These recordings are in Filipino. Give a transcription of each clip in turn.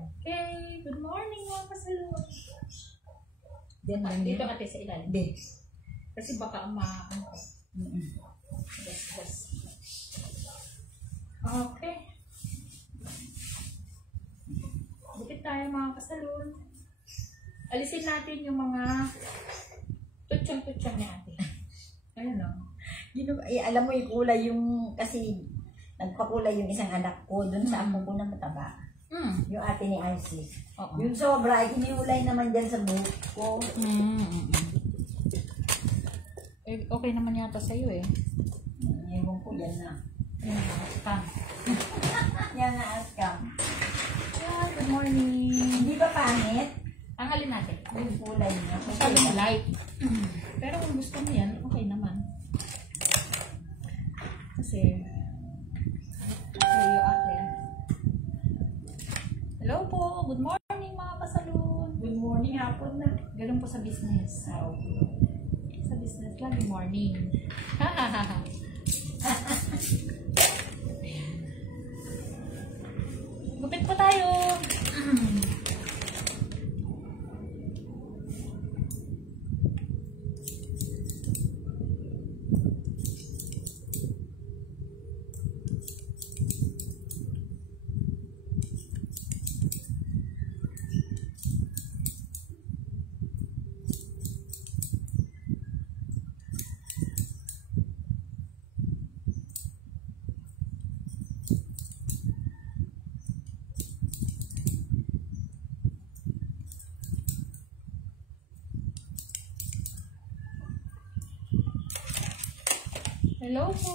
Okay, good morning mga kasalon. Diyan lang Dito yan. ate sa ilalim. Des. Kasi baka Yes. Okay. Bukit tayo mga kasalon. Alisin natin yung mga tutsong-tutsong ni ate. Ayun o. Alam mo yung kulay yung, kasi nagpakulay yung isang anak ko dun sa ako ko na mataba. Yung ate ni Isis. Yung sobra, ay kiniulay naman dyan sa buhok ko. Eh, okay naman yata sa'yo eh. Ewan ko yan na. Scam. Yan na scam. Good morning. Hindi ba pangit? Tanggalin natin. Yung kulay niya. Masyadong light. Pero kung gusto mo yan, okay naman. Kasi, sa'yo ate. Hello po. Good morning mga kasalon. Good morning, hapon na. Ganun po sa business. Sa business, lagi morning. Gupit po tayo. Hello po.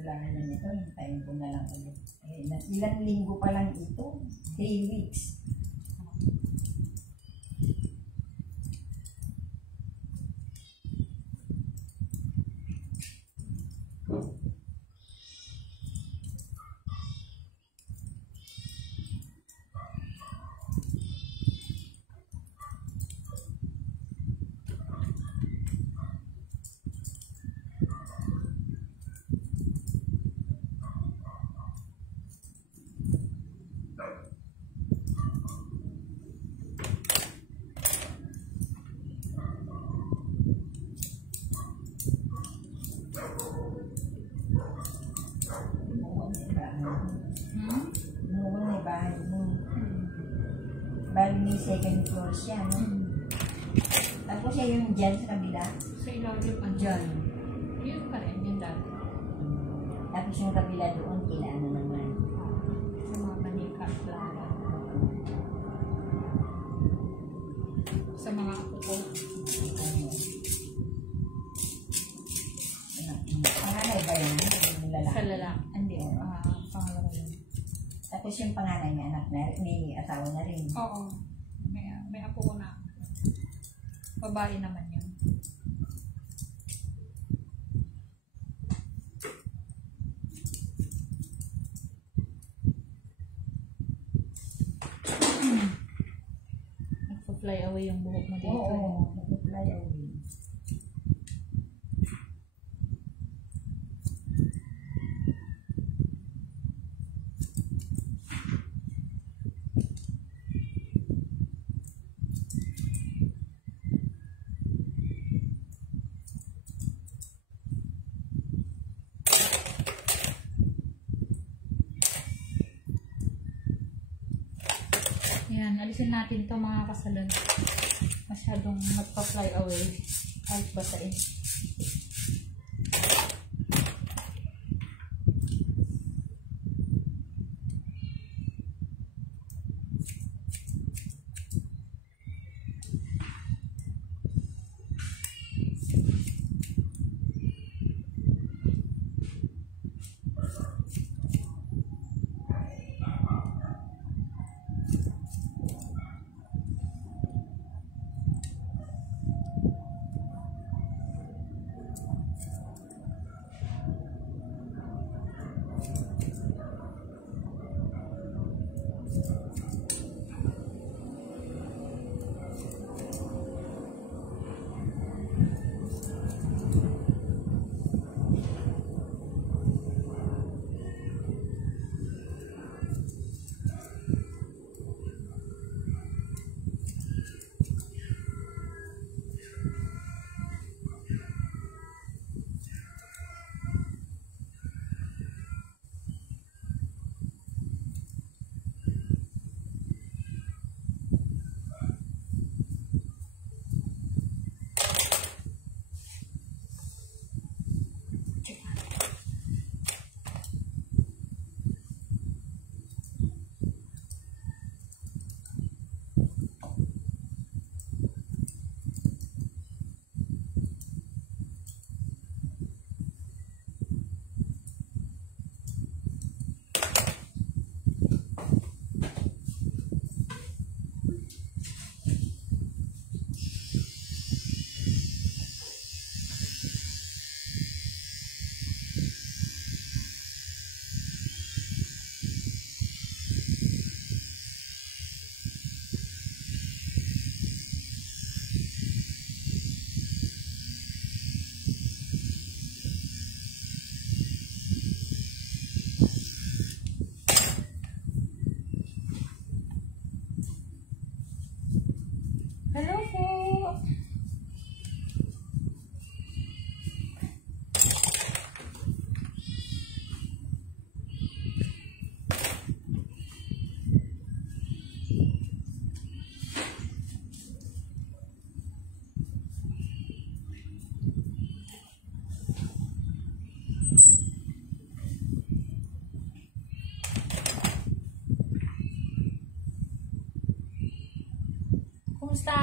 Kailangan na nito, hintayin ko na lang ulit. Ilang linggo pa lang ito? 3 weeks. Noon may bahay mo. Bali may second floor siya, no? Tapos siya yung dyan sa kabila. Sa ilalim ang Dyan. Yun pa rin, yung dati. Tapos yung kabila doon, kila ano naman. Sa mga manika, Clara. Sa mga apo ko. Panganay ba yun? Yung lalaki? Sa lalaki. Hindi. Pangalawa yun. Tapos yung panganay may anak na, may asawa na rin. Oo. May apo ko na. Babae naman yun. Nagpa-fly away yung buhok mo dito. Oo, nagpa-fly away. Yan, alisin natin to mga kasalon. Masyadong nagpa-fly away. Kahit basain.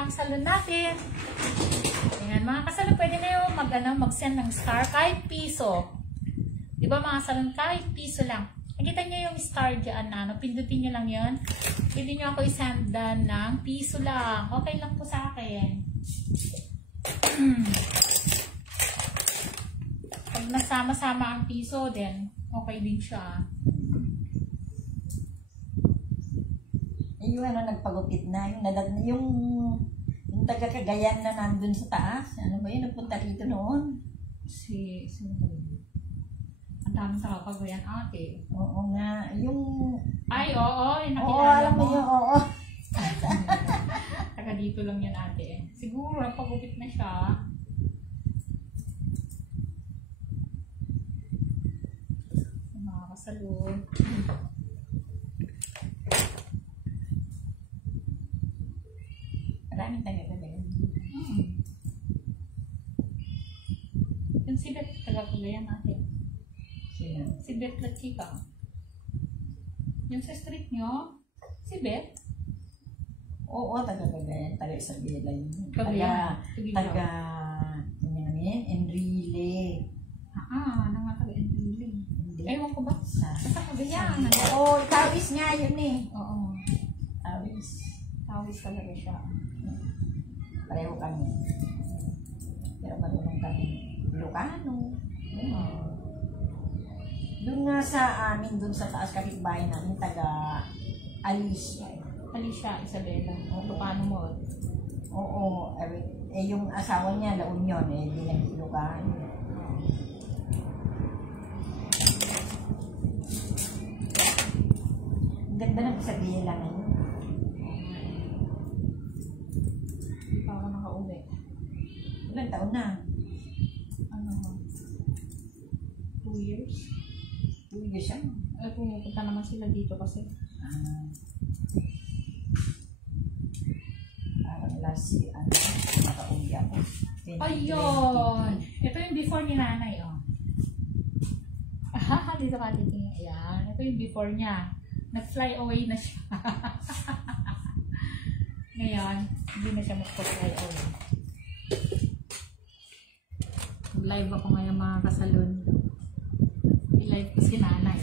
mga kasalon natin. Ayan, mga kasalon, pwede na yung mag-send ng star kahit piso. Diba mga kasalon, kahit piso lang. Nakita niyo yung star dyan na, pindutin niyo lang yun. Pwede niyo ako isendan ng piso lang. Okay lang po sa akin. Pag nasama-sama ang piso, then okay din siya. Yung nagpagupit na, yung taga-Cagayan na nandun sa taas. Ano ba yun? Nagpunta rito noon. Ang daming Cagayan ate. Oo nga. Yung... Ay, oo. Yung nakilala mo. Alam mo yun, oo. Taga dito lang yan ate. Siguro, nagpagupit na siya. Mga kasalud. Maraming taga-Cagayan. Yung si Beth, taga-Cagayan ate. Sino? Si Beth La Chica. Yung sa street nyo, si Beth. Oo, taga-Cagayan. Taga-Isabela yun. Cagayan. Enrile. Ano nga taga-Enrile? Ewan ko ba? Sa Cagayan. Oo, Tawis nga yun eh. Oo. Tawis talaga siya. Pareho kami. Pero marunong kami. Ilocano. Doon nga sa amin, doon sa taas kapitbahay namin, taga Alicia. Alicia, Isabela. Ilocano mo. Oo. Yung asawa niya, La Union, di nag-Ilocano. Ang ganda ng Isabela ngayon. Hindi pa ako nakauwi. Ilang taon na? 2 years? 2 years siya. Pumunta naman sila dito kasi. Parang last year, nakauwi ako. Ayun! Ito yung before ni nanay, oh. Dito ka titingin. Ayan. Ito yung before niya. Nag-fly away na siya. Ngayon, hindi na siya mag-fly away. Live ako ngayon mga kasalon. I-live ko si nanay.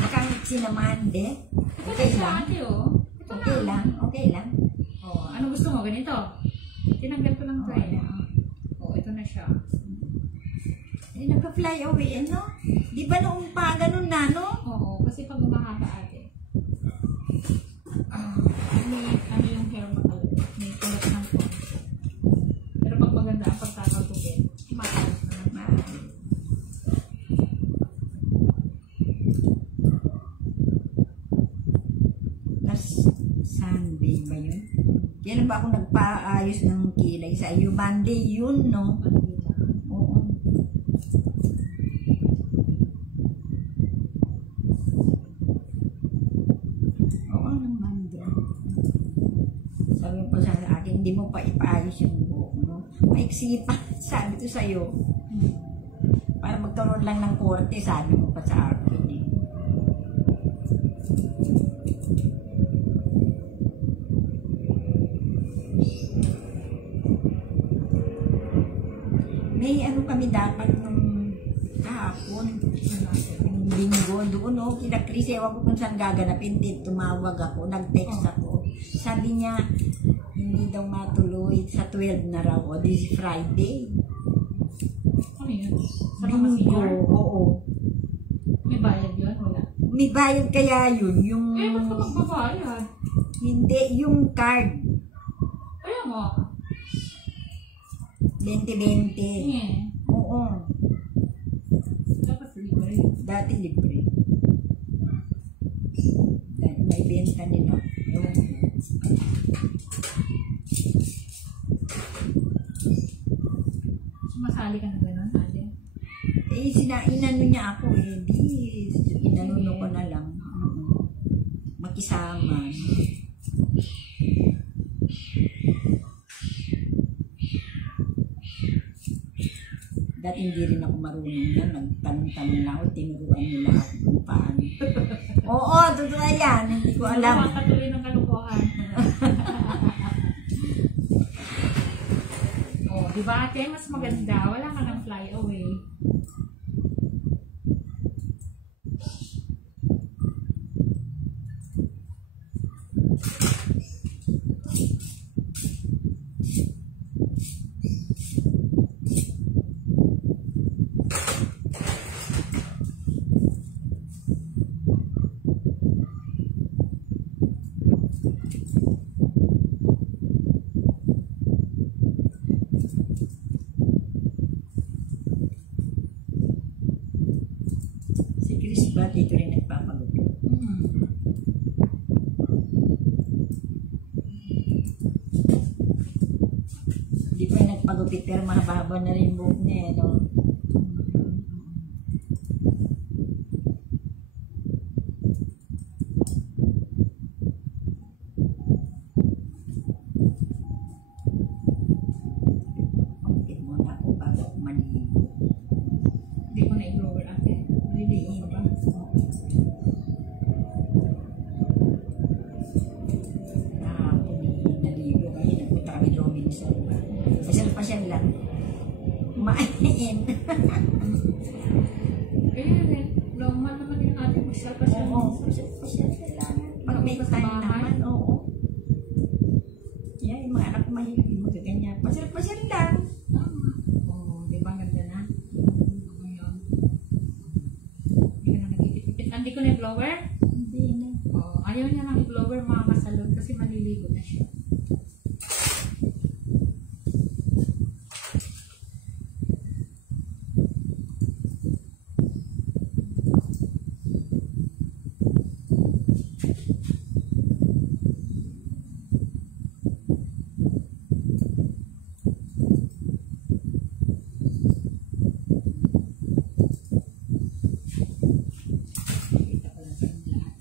Nakangit si naman, de. Okay lang. Okay lang. Oh, ano gusto mo? Ganito? Tinanggal ko lang ito eh. Oh, ito na siya. Nagpa-fly away, ano? Di ba noong pa ganun na, no? Oo, kasi pag umahaba ate. May yung hair makalat. May kulot ng phone. Pero pag maganda ang pagtatagugin, makalat na naman. Last Sunday ba yun? Kailan ba ako nagpaayos ng kilay sa iyo? Monday yun, no? Oo. Oo, ng Monday. Sabi ko sa akin, hindi mo pa ipaayos yung buhok mo. Maiksi pa, sabi ko sa'yo. Para magkaroon lang ng korte, sabi mo pa sa akin eh. May ano kami dapat nung kahapon, yung linggo, doon o, kina Chris, ewan ko kung saan gaganapin, tumawag ako, nag-text ako. Sabi niya, hindi daw matuloy, sa 12 na raw, o, this is Friday. Ano yun? Sa mga Linggo, senior? oo. May bayad yun? Wala. May bayad kaya yun, yung... Ba't ka magbabayad? Hindi, yung card. Kaya nga. 20-20. Oo. Dapat libre. Dati libre. Dahil may benta nila. Sumasali ka na gano'n, ate? Eh, inano niya ako eh. Di, inanuno ko na lang. Makisama. Dati hindi rin ako marunong na. Nagtanong-tanong na ako. Tinuruan nila ako kung paano. Oo, totoo yan. Hindi ko alam. Hindi ko makatuloy ng kalukuhan. di ba ate? Mas maganda. Wala ka ng fly away. Si Chris ba, dito rin nagpapagupit. Hindi pa yung nagpagupit pero mahaba na rin buhok niya, no? Pagupit muna ako bago ako maligo. Hindi ko na i-blower ate. Maliligo ka ba? Naligo kayo, nagpunta kami Robinson. Pasyal-pasyal lang. Kumain. Normal naman yung ate. Masyal-pasyal. Oo, pasyal-pasyal kailangan. Pag may time naman, oo. Yan, yung mga anak ko mahilig magaganyan. Pasyal-pasyal lang. Oo, di ba ganda na? Ngayon. Hindi ka na nagtitipid. Hindi ko na yung blower? Hindi na. Oo, ayaw niya ng blower mga kasalon kasi maliligo na siya. Kita ko lang sa lahat.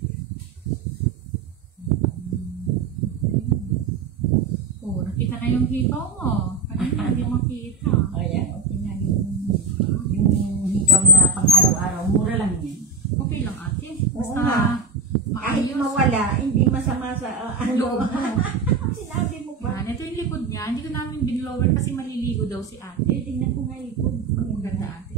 Oo, nakita na yung hikaw mo. Kanina hindi makita. Ayan, okay na yung hikaw na pang araw-araw, mura lang yan. Okay lang ate. Basta Oo nga. Kahit maayos. mawala, hindi masama sa Loob mo. Sinabi mo pa. Yan, ito yung likod niya. Hindi ko namin binlower kasi maliligo daw si ate. Tingnan ko nga likod. Maganda ate.